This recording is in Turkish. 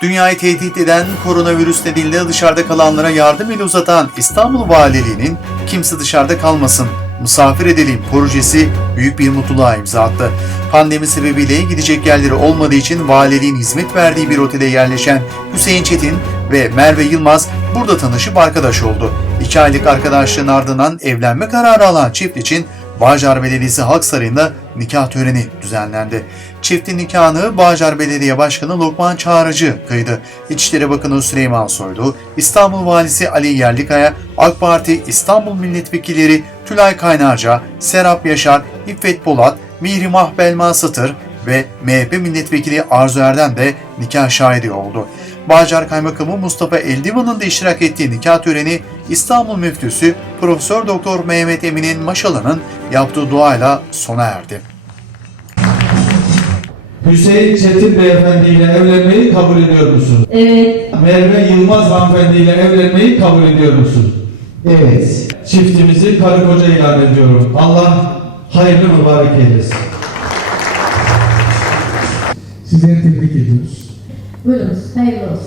Dünyayı tehdit eden koronavirüs nedeniyle dışarıda kalanlara yardım eli uzatan İstanbul Valiliği'nin kimse dışarıda kalmasın, misafir edelim projesi büyük bir mutluluğa imza attı. Pandemi sebebiyle gidecek yerleri olmadığı için valiliğin hizmet verdiği bir otele yerleşen Hüseyin Çetin ve Merve Yılmaz burada tanışıp arkadaş oldu. İki aylık arkadaşlığın ardından evlenme kararı alan çift için Bağcar Belediyesi Halk Sarayı'nda nikah töreni düzenlendi. Çiftin nikahını Bağcar Belediye Başkanı Lokman Çağrıcı kıydı. İçişleri Bakanı Süleyman Soylu, İstanbul Valisi Ali Yerlikaya, AK Parti İstanbul Milletvekilleri Tülay Kaynarca, Serap Yaşar, İffet Polat, Mihrimah Belma Satır ve MHP Milletvekili Arzu Erdem de nikah şahidi oldu. Bağcar Kaymakamı Mustafa Eldivan'ın da iştirak ettiği nikah töreni İstanbul Müftüsü Profesör Doktor Mehmet Emin'in Maşalı'nın yaptığı duayla sona erdi. Hüseyin Çetin Beyefendi ile evlenmeyi kabul ediyor musun? Evet. Merve Yılmaz Hanımefendi ile evlenmeyi kabul ediyor musun? Evet. Çiftimizi karı koca ilan ediyorum. Allah hayırlı mübarek eylesin. silentepequeños. Buenos, Taylor.